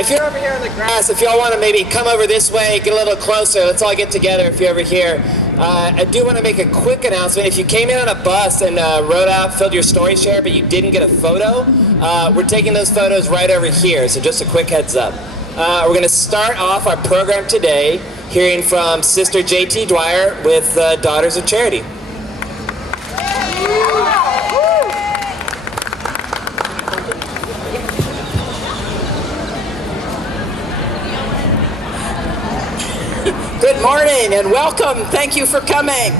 if you're over here in the grass, if y'all want to maybe come over this way, get a little closer, let's all get together if you're over here. I do want to make a quick announcement. If you came in on a bus and wrote out, filled your story share, but you didn't get a photo, we're taking those photos right over here, so just a quick heads up. We're going to start off our program today hearing from Sister J.T. Dwyer with Daughters of Charity. Good morning and welcome. Thank you for coming.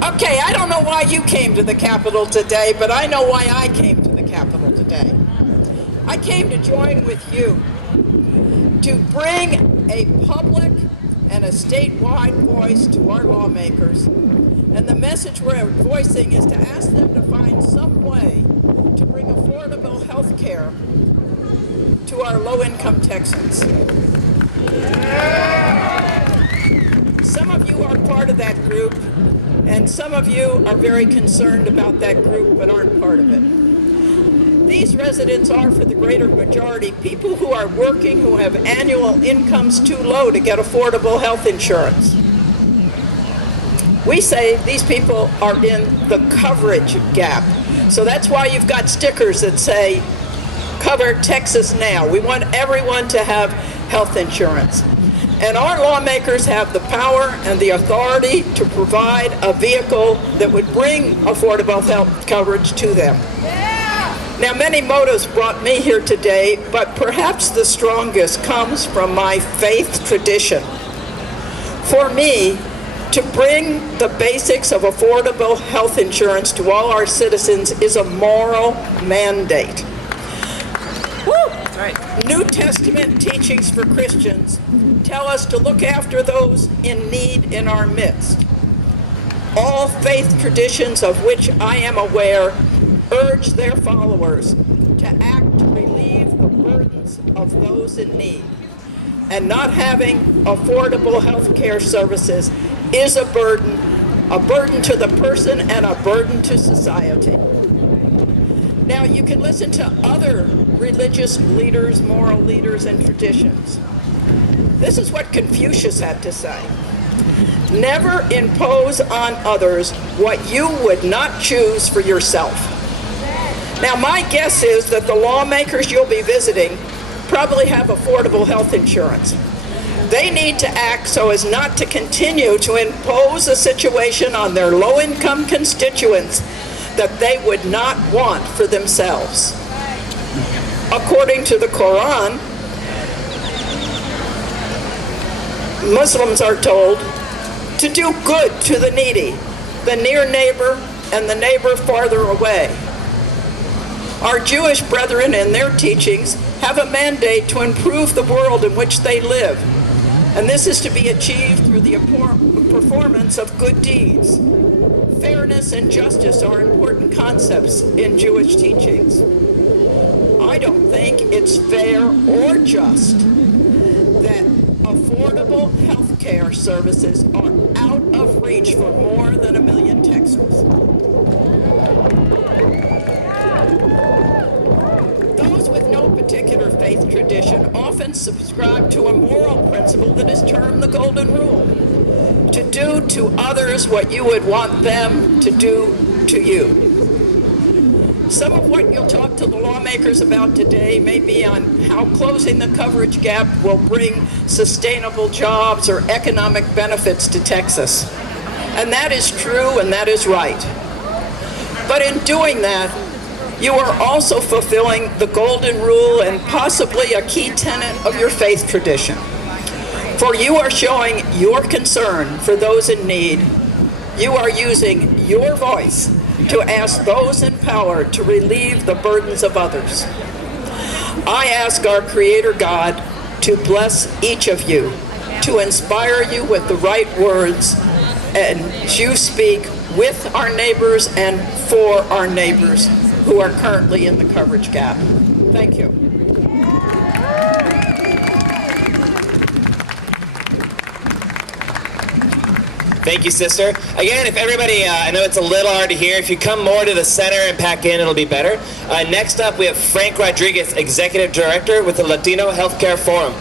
Okay, I don't know why you came to the Capitol today, but I know why I came to the Capitol today. I came to join with you to bring a public and a statewide voice to our lawmakers. And the message we're voicing is to ask them to find some way to bring affordable health care to our low-income Texans. Some of you are part of that group, and some of you are very concerned about that group but aren't part of it. These residents are, for the greater majority, people who are working, who have annual incomes too low to get affordable health insurance. We say these people are in the coverage gap. So that's why you've got stickers that say, Cover Texas Now. We want everyone to have health insurance. And our lawmakers have the power and the authority to provide a vehicle that would bring affordable health coverage to them. Now, many motives brought me here today, but perhaps the strongest comes from my faith tradition. For me, to bring the basics of affordable health insurance to all our citizens is a moral mandate. Woo! That's right. New Testament teachings for Christians tell us to look after those in need in our midst. All faith traditions of which I am aware urge their followers to act to relieve the burdens of those in need. And not having affordable health care services is a burden to the person and a burden to society. Now, you can listen to other religious leaders, moral leaders, and traditions. This is what Confucius had to say. Never impose on others what you would not choose for yourself. Now, my guess is that the lawmakers you'll be visiting probably have affordable health insurance. They need to act so as not to continue to impose a situation on their low-income constituents that they would not want for themselves. According to the Quran, Muslims are told to do good to the needy, the near neighbor, and the neighbor farther away. Our Jewish brethren in their teachings have a mandate to improve the world in which they live, and this is to be achieved through the performance of good deeds. Fairness and justice are important concepts in Jewish teachings. I don't think it's fair or just that affordable health care services are out of reach for more than 1 million Texans. Those with no particular faith tradition often subscribe to a moral principle that is termed the Golden Rule: to do to others what you would want them to do to you. Some of what you'll talk to the lawmakers about today may be on how closing the coverage gap will bring sustainable jobs or economic benefits to Texas. And that is true and that is right. But in doing that, you are also fulfilling the Golden Rule and possibly a key tenet of your faith tradition. For you are showing your concern for those in need. You are using your voice to ask those in power to relieve the burdens of others. I ask our Creator God to bless each of you, to inspire you with the right words, and you speak with our neighbors and for our neighbors who are currently in the coverage gap. Thank you. Thank you, sister. Again, if everybody, I know it's a little hard to hear. If you come more to the center and pack in, it'll be better. Next up, we have Frank Rodriguez, Executive Director with the Latino Healthcare Forum.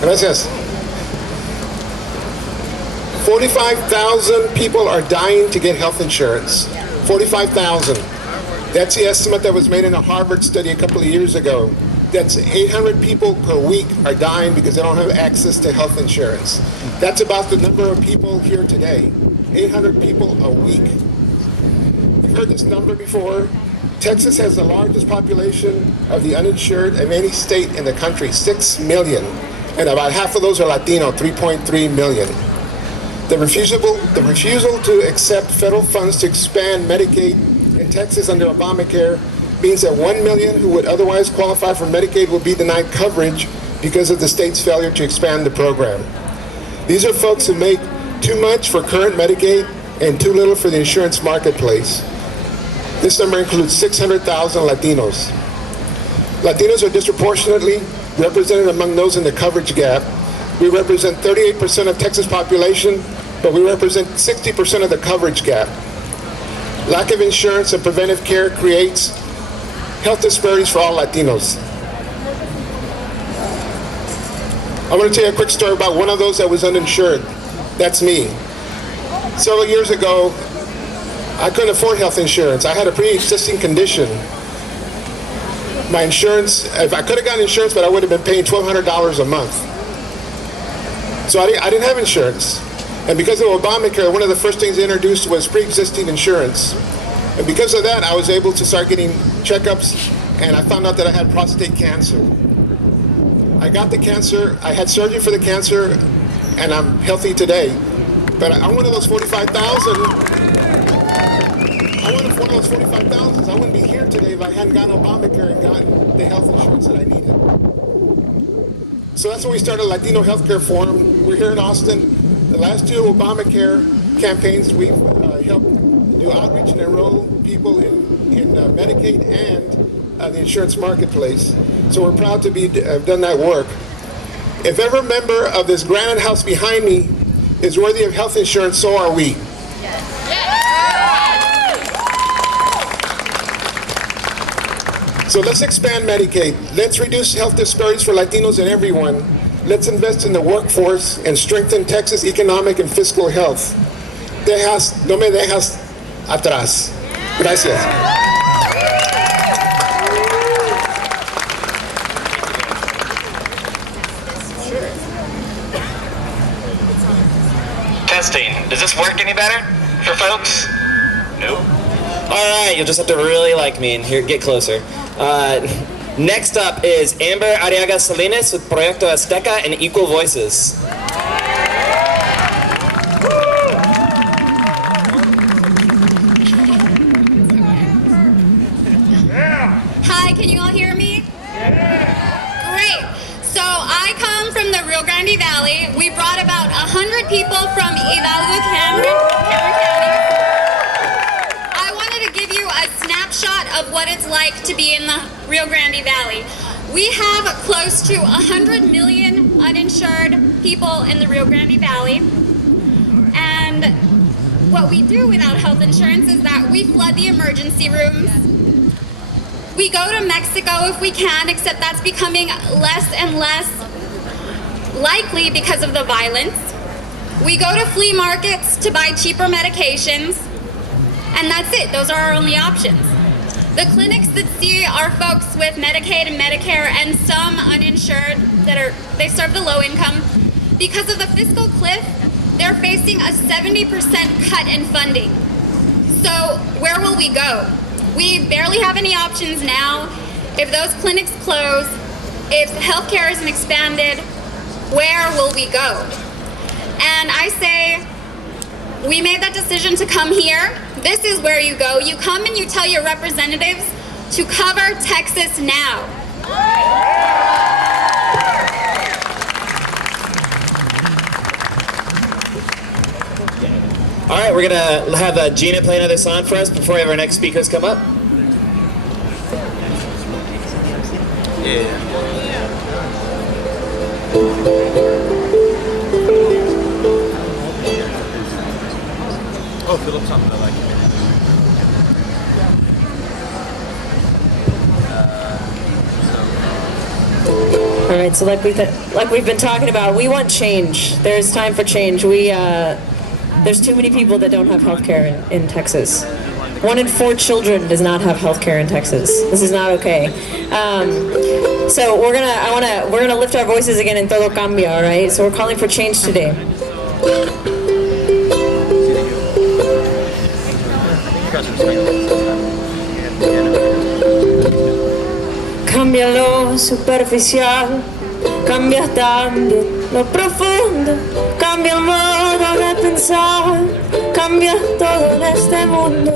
Gracias. 45,000 people are dying to get health insurance. 45,000. That's the estimate that was made in a Harvard study a couple of years ago. That's 800 people per week are dying because they don't have access to health insurance. That's about the number of people here today. 800 people a week. You've heard this number before. Texas has the largest population of the uninsured of any state in the country, 6 million. And about half of those are Latino, 3.3 million. The refusal to accept federal funds to expand Medicaid in Texas under Obamacare means that 1 million who would otherwise qualify for Medicaid will be denied coverage because of the state's failure to expand the program. These are folks who make too much for current Medicaid and too little for the insurance marketplace. This number includes 600,000 Latinos. Latinos are disproportionately represented among those in the coverage gap. We represent 38% of Texas population, but we represent 60% of the coverage gap. Lack of insurance and preventive care creates health disparities for all Latinos. I want to tell you a quick story about one of those that was uninsured. That's me. Several years ago, I couldn't afford health insurance. I had a pre-existing condition. My insurance, if I could have gotten insurance, but I would have been paying $1,200 a month. So I didn't have insurance. And because of Obamacare, one of the first things they introduced was pre-existing insurance. And because of that, I was able to start getting checkups, and I found out that I had prostate cancer. I got the cancer, I had surgery for the cancer, and I'm healthy today. But I'm one of those 45,000. I'm one of those 45,000. I wouldn't be here today if I hadn't gotten Obamacare and gotten the health insurance that I needed. So that's when we started Latino Healthcare Forum. We're here in Austin. The last two Obamacare campaigns, we've helped do outreach and enroll people in Medicaid and the insurance marketplace. So we're proud to have done that work. If every member of this granite house behind me is worthy of health insurance, so are we. So let's expand Medicaid. Let's reduce health disparities for Latinos and everyone. Let's invest in the workforce and strengthen Texas' economic and fiscal health. No me dejas atrás. Gracias. Testing. Does this work any better for folks? Nope. All right, you'll just have to really like me and here, get closer. Next up is Amber Arriaga Salinas with Proyecto Azteca and Equal Voices. Hi, can you all hear me? Great. So I come from the Rio Grande Valley. We brought about 100 people from Hidalgo, Cameron County. I wanted to give you a snapshot of what it's like to be in the Rio Grande Valley. We have close to 100 million uninsured people in the Rio Grande Valley. And what we do without health insurance is that we flood the emergency rooms. We go to Mexico if we can, except that's becoming less and less likely because of the violence. We go to flea markets to buy cheaper medications, and that's it. Those are our only options. The clinics that see our folks with Medicaid and Medicare and some uninsured they serve the low income. Because of the fiscal cliff, they're facing a 70% cut in funding. So where will we go? We barely have any options now. If those clinics close, if healthcare isn't expanded, where will we go? And I say, we made that decision to come here. This is where you go. You come and you tell your representatives to cover Texas now. All right, we're gonna have Gina play another song for us before we have our next speakers come up. Oh, Philip's on the like. All right, so like we've been talking about, we want change. There's time for change. There's too many people that don't have health care in Texas. 1 in 4 children does not have health care in Texas. This is not okay. So we're gonna lift our voices again in Todo Cambia, all right? So we're calling for change today. Cambia lo superficial, cambia también lo profundo, cambia el modo de pensar, cambia todo en este mundo,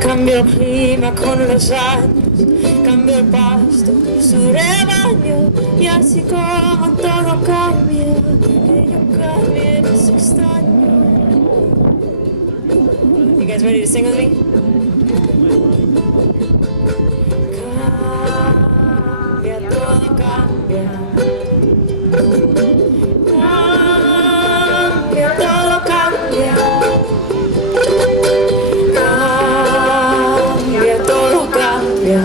cambia el clima con los años, cambia el pasto, su rebaño, y así como todo cambia, que yo cambie es extraño. You guys ready to sing with me? Todo cambia, cambia, todo cambia, cambia, todo cambia,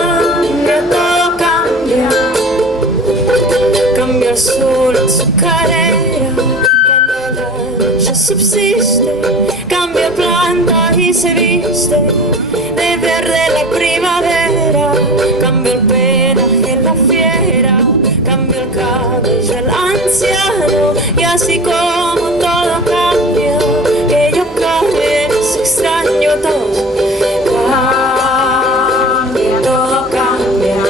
cambia, todo cambia, cambia el sol en su carrera, cuando la noche subsiste, cambia planta y se viste de verde la primavera, cambia el penaje en la fiera, cambia el cabello el anciano, y así como todo cambia, que yo cambie es extraño todo. Cambia, todo cambia.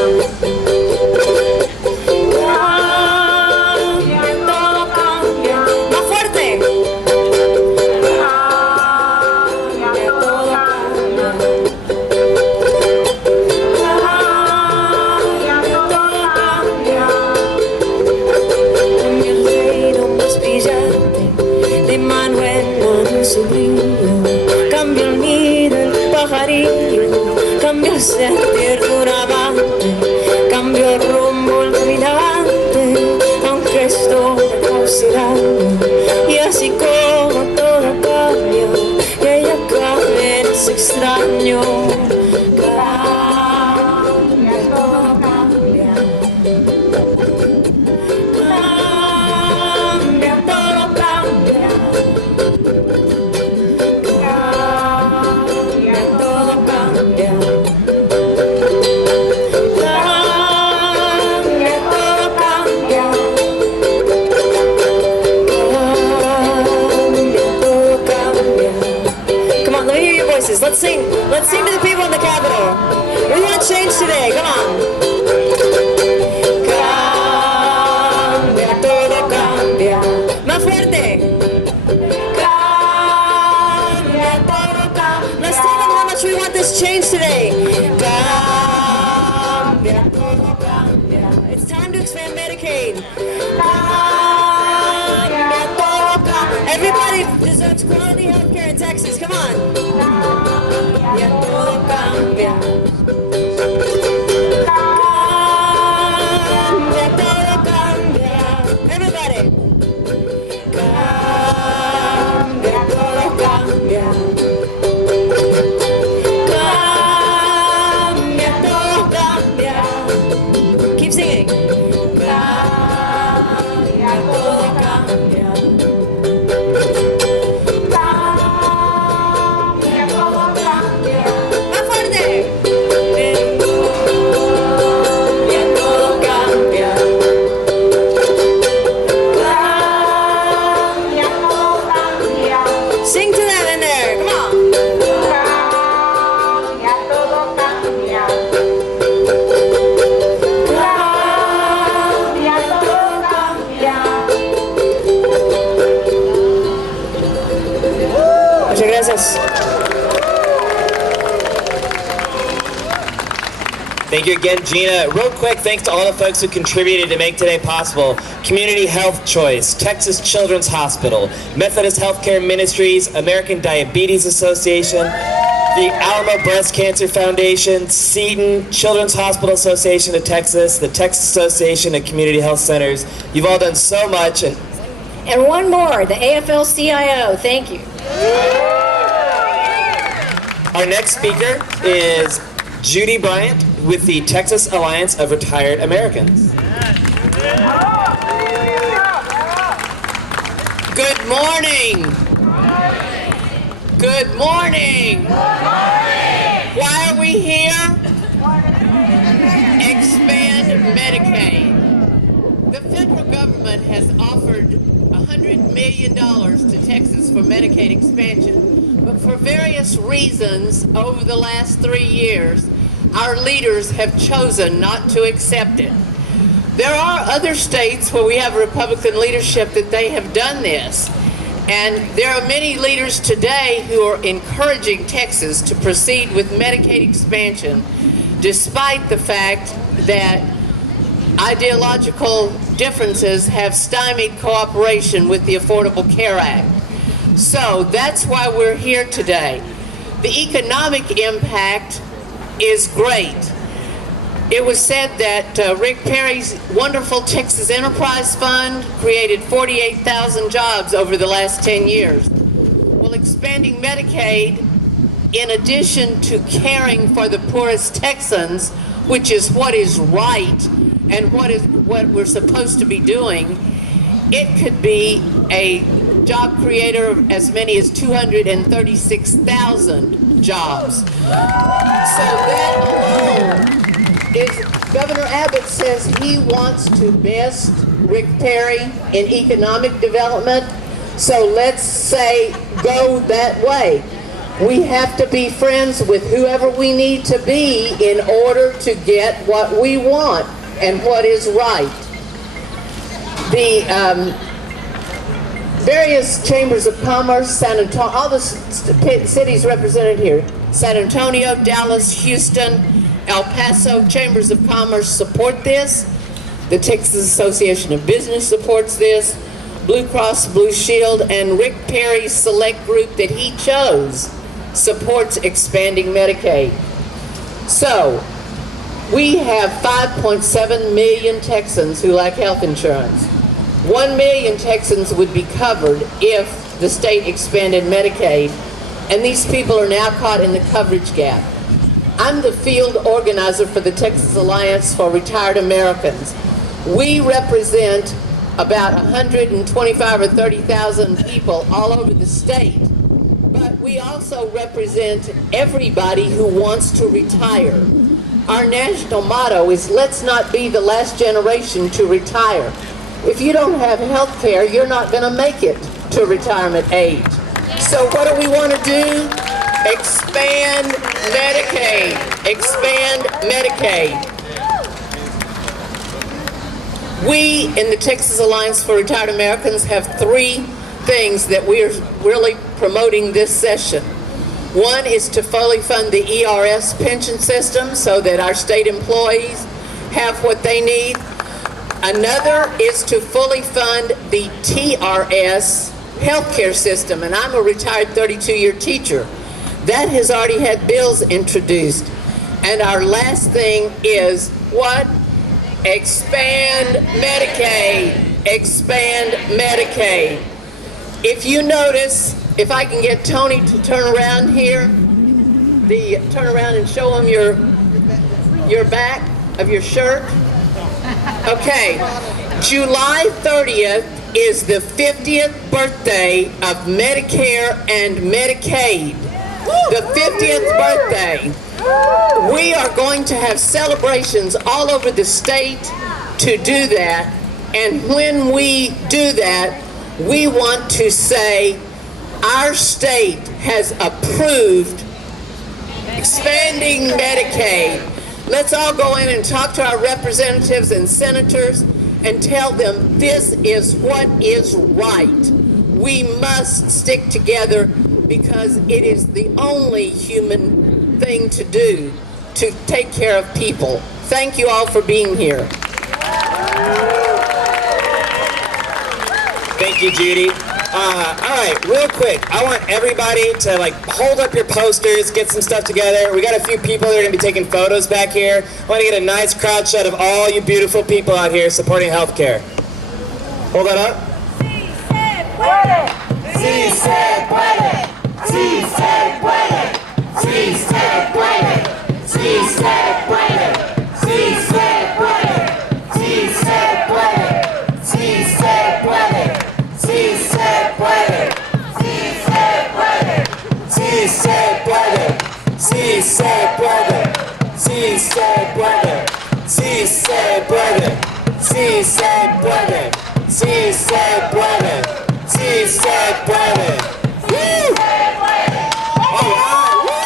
Cambia, todo cambia. Más fuerte. Cambia, todo cambia. Su brillo, cambia el nido, el pajarillo, cambia el sentir de un amante, cambia el rumbo, el caminante, aunque esto me cause daño, y así como todo cambia, y ella cambia es extraño. Cambia, todo cambia. Cambia, todo cambia. Let's sing to the people in the Capitol. We want change today. Come on. Cambia, todo cambia. Más fuerte. Cambia, todo cambia. Let's tell them how much we want this change today. Cambia, todo cambia. It's time to expand Medicaid. Cambia, todo cambia. Everybody deserves quality health care in Texas. Come on. Ya todo cambia. Cambia, todo cambia. Everybody. Cambia, todo cambia. Cambia, todo cambia. Keep singing. Cambia, todo cambia. Sing to them in there, come on. Cambia, todo cambia. Cambia, todo cambia. Muchas gracias. Thank you again, Gina. Real quick, thanks to all the folks who contributed to make today possible. Community Health Choice, Texas Children's Hospital, Methodist Healthcare Ministries, American Diabetes Association, the Alamo Breast Cancer Foundation, Seton, Children's Hospital Association of Texas, the Texas Association of Community Health Centers. You've all done so much. And one more, the AFL-CIO. Thank you. our next speaker is Judy Bryant with the Texas Alliance of Retired Americans. Good morning. Good morning. Why are we here? Expand Medicaid. The federal government has offered $100 million to Texas for Medicaid expansion, but for various reasons over the last 3 years, our leaders have chosen not to accept it. There are other states where we have Republican leadership that they have done this. And there are many leaders today who are encouraging Texas to proceed with Medicaid expansion, despite the fact that ideological differences have stymied cooperation with the Affordable Care Act. So that's why we're here today. The economic impact is great. It was said that Rick Perry's wonderful Texas Enterprise Fund created 48,000 jobs over the last 10 years. Well, expanding Medicaid, in addition to caring for the poorest Texans, which is what is right and what we're supposed to be doing, it could be a job creator of as many as 236,000 jobs. So that alone is, Governor Abbott says he wants to best Rick Perry in economic development, so let's say go that way. We have to be friends with whoever we need to be in order to get what we want and what is right. The various chambers of commerce, San Antonio, all the cities represented here, San Antonio, Dallas, Houston, El Paso chambers of commerce support this. The Texas Association of Business supports this. Blue Cross Blue Shield and Rick Perry's select group that he chose supports expanding Medicaid. So we have 5.7 million Texans who lack health insurance. 1 million Texans would be covered if the state expanded Medicaid, and these people are now caught in the coverage gap. I'm the field organizer for the Texas Alliance for Retired Americans. We represent about 125 or 30,000 people all over the state, but we also represent everybody who wants to retire. Our national motto is, let's not be the last generation to retire. If you don't have health care, you're not going to make it to retirement age. So what do we want to do? Expand Medicaid. Expand Medicaid. We in the Texas Alliance for Retired Americans have 3 things that we are really promoting this session. One is to fully fund the ERS pension system so that our state employees have what they need. Another is to fully fund the TRS healthcare system, and I'm a retired 32-year teacher. That has already had bills introduced. And our last thing is what? Expand Medicaid. Expand Medicaid. If you notice, if I can get Tony to turn around here, turn around and show him your back of your shirt. Okay, July 30th is the 50th birthday of Medicare and Medicaid. The 50th birthday. We are going to have celebrations all over the state to do that. And when we do that, we want to say our state has approved expanding Medicaid. Let's all go in and talk to our representatives and senators and tell them this is what is right. We must stick together because it is the only human thing to do to take care of people. Thank you all for being here. Thank you, Judy. All right, real quick, I want everybody to hold up your posters, get some stuff together. We got a few people that are going to be taking photos back here. I want to get a nice crowd shot of all you beautiful people out here supporting healthcare. Hold that up. Sí se puede. Sí se puede. Sí se puede. Sí se puede. Sí se puede. Sí se puede. Sí se puede. Sí se puede. Sí se puede. Sí se puede. Sí se puede. Sí se puede. Sí se puede. Sí se puede. Sí se puede. Woo! All right. Woo!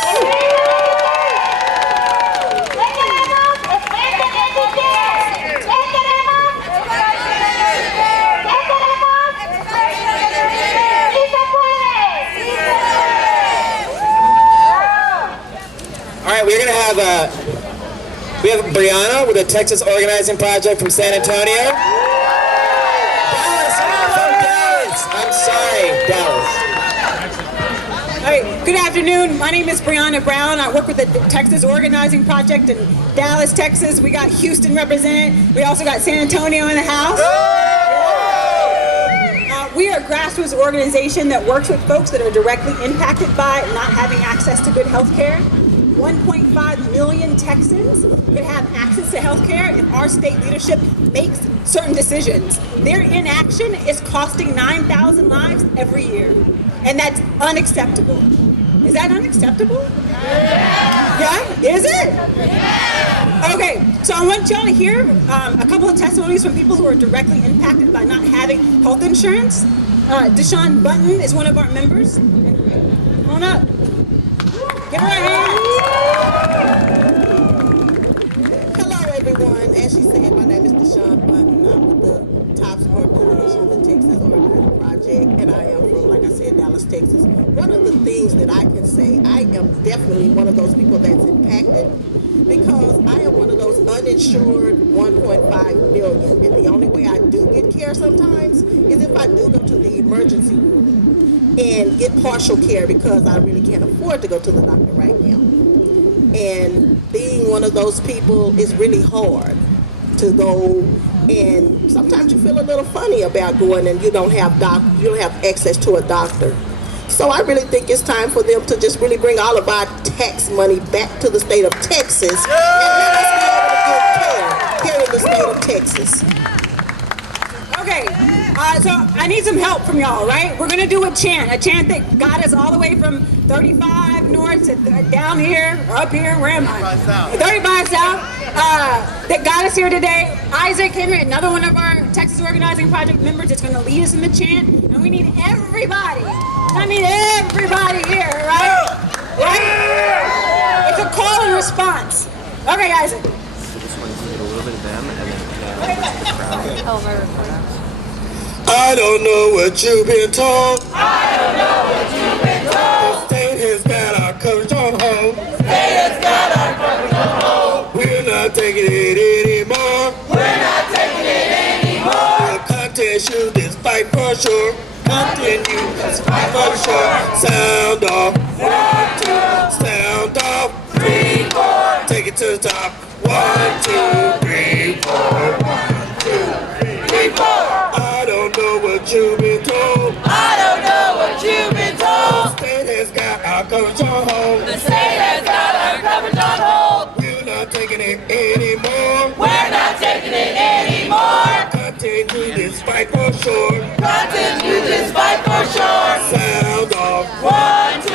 All right, we're gonna have we have Brianna with the Texas Organizing Project from San Antonio. Dallas, from Dallas. I'm sorry, Dallas. All right, good afternoon. My name is Brianna Brown. I work with the Texas Organizing Project in Dallas, Texas. We got Houston represented. We also got San Antonio in the house. We are a grassroots organization that works with folks that are directly impacted by not having access to good health care. 1.5 million Texans could have access to health care if our state leadership makes certain decisions. Their inaction is costing 9,000 lives every year. And that's unacceptable. Is that unacceptable? Yeah? Is it? Yeah. Okay, so I want y'all to hear a couple of testimonies from people who are directly impacted by not having health insurance. Deshaun Button is one of our members. Come on up. Give her a hand. Hello, everyone. As she said, my name is Deshaun Button. I'm with the Top Support Coalition of the Texas Organizing Project, and I am from, like I said, Dallas, Texas. One of the things that I can say, I am definitely one of those people that's impacted because I am one of those uninsured 1.5 million, and the only way I do get care sometimes is if I do go to the emergency room and get partial care because I really can't afford to go to the doctor right now. And being one of those people is really hard to go, and sometimes you feel a little funny about going and you don't have access to a doctor. So I really think it's time for them to just really bring all of our tax money back to the state of Texas and let us be able to get care here in the state of Texas. Okay, so I need some help from y'all, right? We're gonna do a chant that got us all the way from 35 north to down here, or up here, where am I? 35 south, that got us here today. Isaac Henry, another one of our Texas Organizing Project members, is gonna lead us in the chant, and we need everybody. I mean everybody here, right? Right? It's a call and response. Okay, Isaac. So this one's a little bit of them, and then the crowd. Oh, my recorder. I don't know what you've been told. I don't know what you've been told. The state has got our coverage on hold. The state has got our coverage on hold. We're not taking it anymore. We're not taking it anymore. We'll continue this fight for sure. Continue this fight for sure. Sound off. 1, 2, Sound off. 3, 4. Take it to the top. 1, 2, 3, 4. 1, 2, 3, 4. I don't know what you've been told. I don't know what you've been told. The state has got our coverage on hold. The state has got our coverage on hold. We're not taking it anymore. We're not taking it anymore. Continue this fight for sure. Continue this fight for sure. Sound off. 1, 2,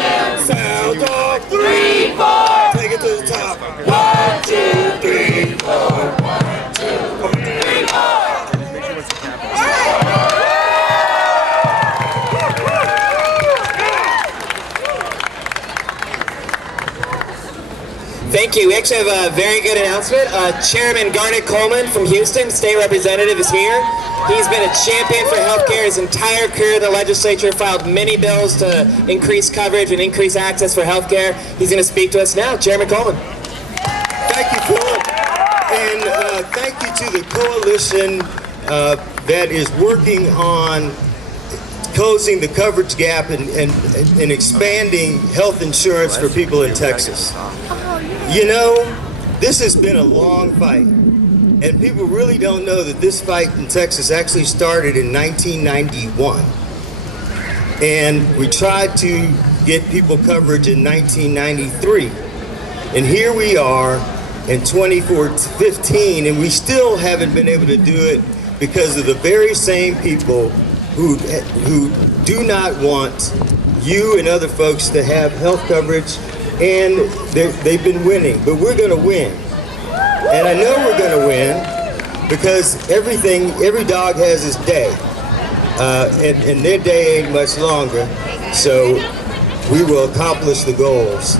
Sound off. 3, 4. Take it to the top. 1, 2, 3, 4. 1, 2, 3, 4. Thank you. We actually have a very good announcement. Chairman Garnet Coleman from Houston, state representative, is here. He's been a champion for healthcare his entire career in the legislature, filed many bills to increase coverage and increase access for healthcare. He's going to speak to us now. Chairman Coleman. Thank you, Philip. And thank you to the coalition that is working on closing the coverage gap and expanding health insurance for people in Texas. You know, this has been a long fight, and people really don't know that this fight in Texas actually started in 1991. And we tried to get people coverage in 1993. And here we are in 2015, and we still haven't been able to do it because of the very same people who do not want you and other folks to have health coverage, and they've been winning. But we're going to win. And I know we're going to win because every dog has his day. And their day ain't much longer, so we will accomplish the goals.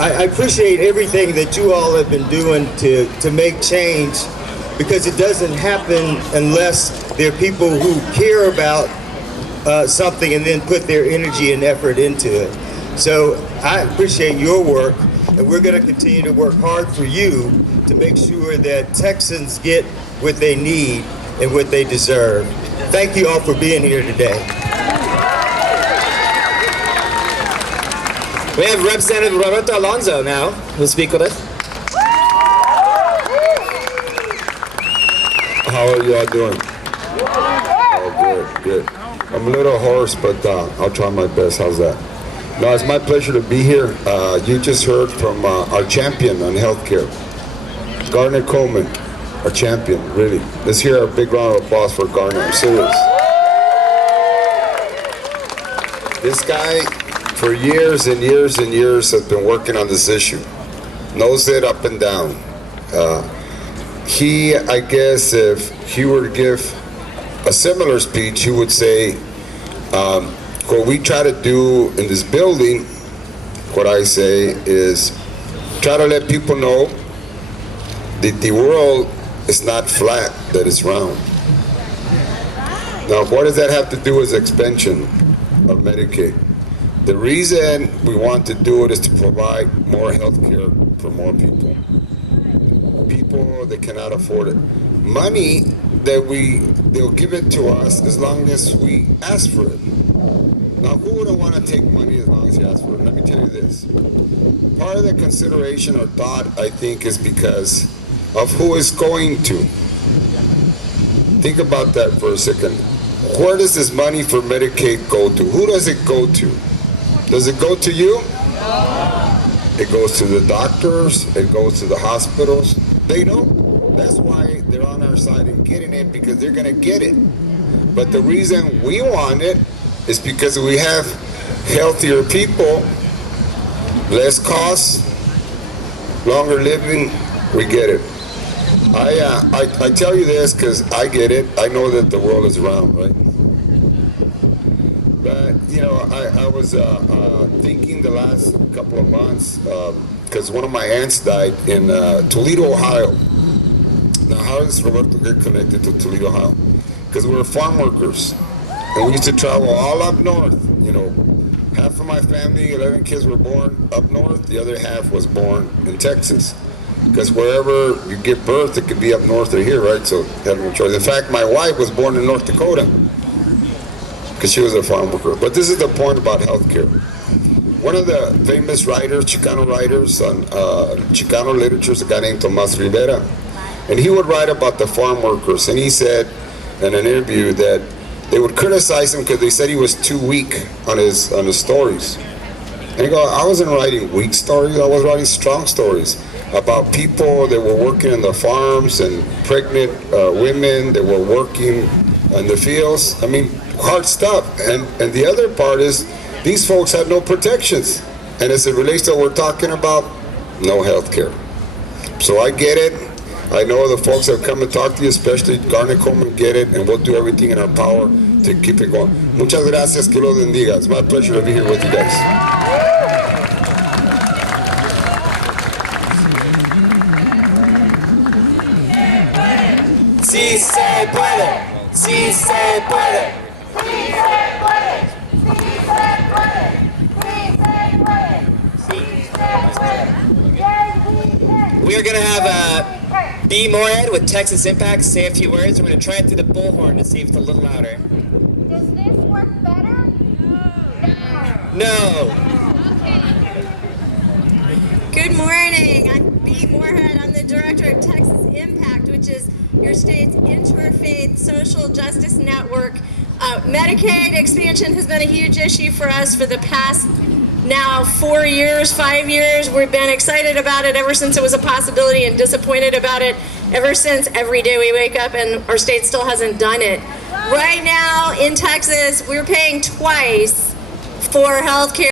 I appreciate everything that you all have been doing to make change, because it doesn't happen unless there are people who care about something and then put their energy and effort into it. So I appreciate your work, and we're going to continue to work hard for you to make sure that Texans get what they need and what they deserve. Thank you all for being here today. We have Representative Roberto Alonso now, who'll speak with us. How are y'all doing? Oh, good. I'm a little hoarse, but I'll try my best. How's that? No, it's my pleasure to be here. You just heard from our champion on healthcare, Garner Coleman, our champion, really. Let's hear a big round of applause for Garner. I'm serious. This guy, for years and years and years, has been working on this issue. Knows it up and down. I guess, if he were to give a similar speech, he would say, what we try to do in this building, what I say is, try to let people know that the world is not flat, that it's round. Now, what does that have to do with expansion of Medicaid? The reason we want to do it is to provide more health care for more people. People that cannot afford it. Money that they'll give it to us as long as we ask for it. Now, who wouldn't want to take money as long as you ask for it? Let me tell you this. Part of the consideration or thought, I think, is because of who is going to. Think about that for a second. Where does this money for Medicaid go to? Who does it go to? Does it go to you? It goes to the doctors. It goes to the hospitals. They know. That's why they're on our side and getting it, because they're going to get it. But the reason we want it is because we have healthier people, less costs, longer living. We get it. I tell you this because I get it. I know that the world is round, right? But, you know, I was thinking the last couple of months, because one of my aunts died in Toledo, Ohio. Now, how does Roberto get connected to Toledo, Ohio? Because we were farm workers, and we used to travel all up north. You know, half of my family, 11 kids, were born up north. The other half was born in Texas. Because wherever you give birth, it could be up north or here, right? So had no choice. In fact, my wife was born in North Dakota because she was a farm worker. But this is the point about healthcare. One of the famous writers, Chicano writers on Chicano literature, is a guy named Tomas Rivera. And he would write about the farm workers. And he said in an interview that they would criticize him because they said he was too weak on his stories. And he goes, I wasn't writing weak stories, I was writing strong stories about people that were working in the farms and pregnant women that were working in the fields. I mean, hard stuff. And the other part is these folks had no protections. And as it relates to what we're talking about, no health care. So I get it. I know the folks that come and talk to you, especially Garner Coleman, get it, and we'll do everything in our power to keep it going. Muchas gracias, que los bendiga. It's my pleasure to be here with you guys. Sí se puede, sí se puede. Sí se puede, sí se puede, sí se puede, sí se puede. Yes, we can. We are going to have B. Moorhead with Texas Impact say a few words. We're going to try it through the bullhorn to see if it's a little louder. Does this work better? No. Good morning. I'm Bea Moorhead. I'm the director of Texas Impact, which is your state's interfaith social justice network. Medicaid expansion has been a huge issue for us for the past now 4 years, 5 years. We've been excited about it ever since it was a possibility and disappointed about it ever since. Every day we wake up and our state still hasn't done it. Right now in Texas, we're paying twice for health care